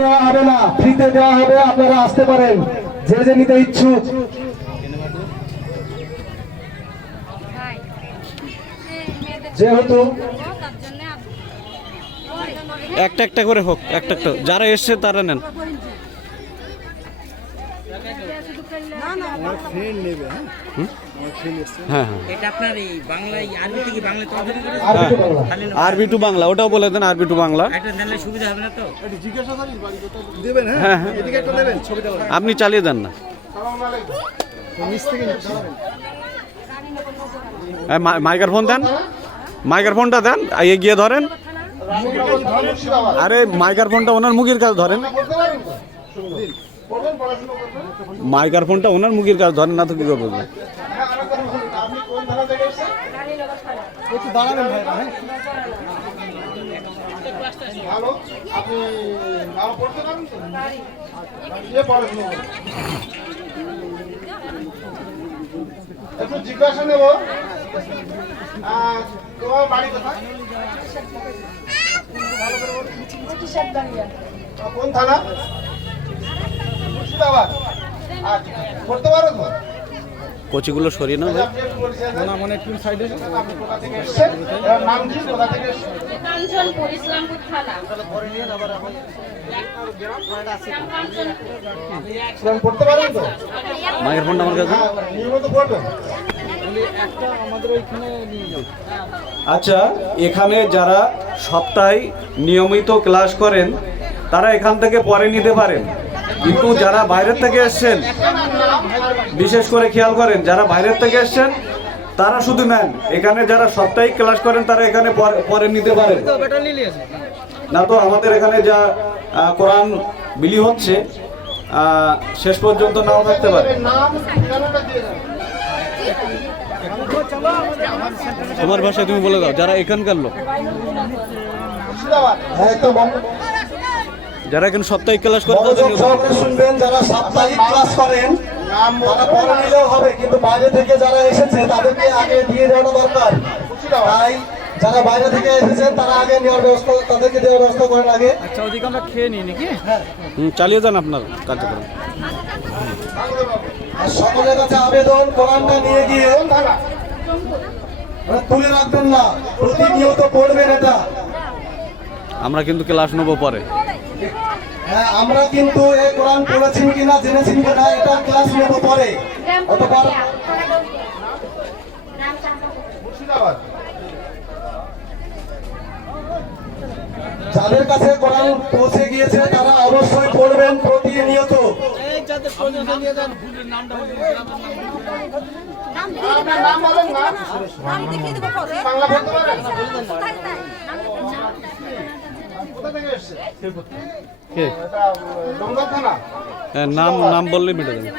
নেওয়া হবে না। ফ্রিতে দেওয়া হবে, আপনারা আসতে পারেন। যে যে নিতে ইচ্ছুক। যেহেতু একটা একটা করে হোক, একটা একটা। যারা এসছে তারা নেন হ্যাঁ হ্যাঁ এটা আপনার এই বাংলায় আলু থেকে বাংলা তরকারি করে আর কিছু বাংলা খালি না আরবি টু বাংলা ওটাও বলে দেন আরবি টু বাংলা। এটা নিলে সুবিধা হবে না তো? হ্যাঁ? হ্যাঁ আপনি চালিয়ে দেন না। হ্যাঁ, মাই- মাইক্রোফোন দেন। মাইক্রোফোনটা দেন এগিয়ে ধরেন। আরে মাইক্রোফোনটা ওনার মুখের কাছে ধরেন। মাইক্রোফোনটা ওনার মুখের কাছে ধরেন না তো কি করব ভালো আপনি নাম পড়তে পারেন তো? যে পড়াশোনা করেন। একটু জিজ্ঞাসা নেব। তোমার বাড়ি কোথায়? কোন থানা মুর্শিদাবাদ আচ্ছা পড়তে পারো তো কচিগুলো সরিয়ে না ভাই। আপনি একটু পরিচয় দেন। আপনি কোথা থেকে এসেছেন এর নাম কি? কোথা থেকে কাঞ্চনপুর ইসলামপুর থানা। ইসলাম পড়তে পারেন তো? মাইক্রোফোনটা আমার কাছে। হ্যাঁ আচ্ছা এখানে যারা সপ্তাহে নিয়মিত ক্লাস করেন তারা এখান থেকে পরে নিতে পারেন। কিন্তু যারা বাইরের থেকে এসছেন বিশেষ করে খেয়াল করেন যারা বাইরের থেকে এসছেন তারা শুধু নেন। এখানে যারা সাপ্তাহিক ক্লাস করেন তারা এখানে পরে- পরে নিতে পারেন। না তো আমাদের এখানে যা কোরআন বিলি হচ্ছে শেষ পর্যন্ত নাও থাকতে পারে। তোমার ভাষায় তুমি বলে দাও যারা এখানকার লোক মুর্শিদাবাদ হ্যাঁ তো বঙ্গ- যারা এখানে সাপ্তাহিক ক্লাস করে তাদের মনোযোগ নিতে- সহকারে শুনবেন যারা সাপ্তাহিক ক্লাস করেন তারা পরে নিলেও হবে কিন্তু বাইরে থেকে যারা এসেছে তাদেরকে আগে দিয়ে দেওয়াটা দরকার। তাই যারা বাইরে থেকে এসেছেন তারা আগে নেওয়ার ব্যবস্থা তাদেরকে দেওয়ার ব্যবস্থা করেন আগে। আচ্ছা ওদিকে আমরা খেয়ে নিই নাকি? হুম, চালিয়ে যান আপনার কার্যক্রম। সকলের কাছে আবেদন কোরআনটা নিয়ে গিয়ে মানে তুলে রাখবেন না প্রতিনিয়ত পড়বেন এটা। আমরা কিন্তু ক্লাস নেব পরে। হ্যাঁ আমরা কিন্তু এই কোরআন পড়েছেন কিনা জেনেছেন কিনা এটা ক্লাস নেব পরে অতঃপর মুর্শিদাবাদ যাদের কাছে কোরআন পৌঁছে গিয়েছে তারা অবশ্যই পড়বেন প্রতিনিয়ত আপনার নাম বলেন বাংলা কে? হ্যাঁ, নাম নাম বললেই মিটে যাবে।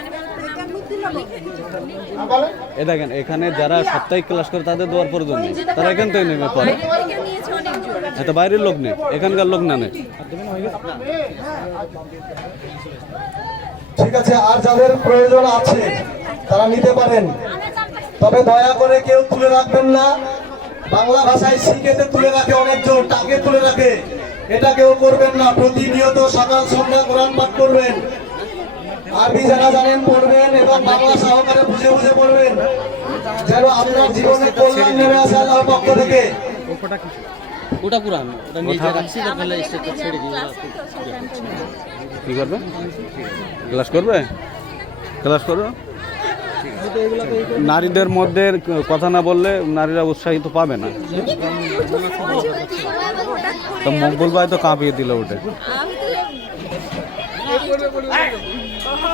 এ দেখেন এখানে যারা সাপ্তাহিক ক্লাস করে তাদের দেওয়ার প্রয়োজন নেই। তারা এখান থেকে নেবে পরে। এত বাইরের লোক নেই এখানকার লোক না নেই। ঠিক আছে আর যাদের প্রয়োজন আছে তারা নিতে পারেন। তবে দয়া করে কেউ তুলে রাখবেন না। বাংলা ভাষায় শিখেতে তুলে রাখে অনেকজন টাকে তুলে রাখে। এটা কেউ করবেন না প্রতিনিয়ত সকাল সন্ধ্যা কোরআন পাঠ করবেন। আরবি যারা জানেন পড়বেন এবং বাংলা সহকারে বুঝে বুঝে পড়বেন। যেন আপনার জীবনে কল্যাণ নেমে আসে আল্লাহর পক্ষ থেকে। ওটা পুরান ওটা নিজে রাখছি তো ফেলে ছেড়ে দিই কি করবে? ক্লাস করবে? ক্লাস করবে? নারীদের মধ্যে কথা না বললে নারীরা উৎসাহিত পাবে না। তো মকবুল ভাই তো কাঁপিয়ে দিল ওটা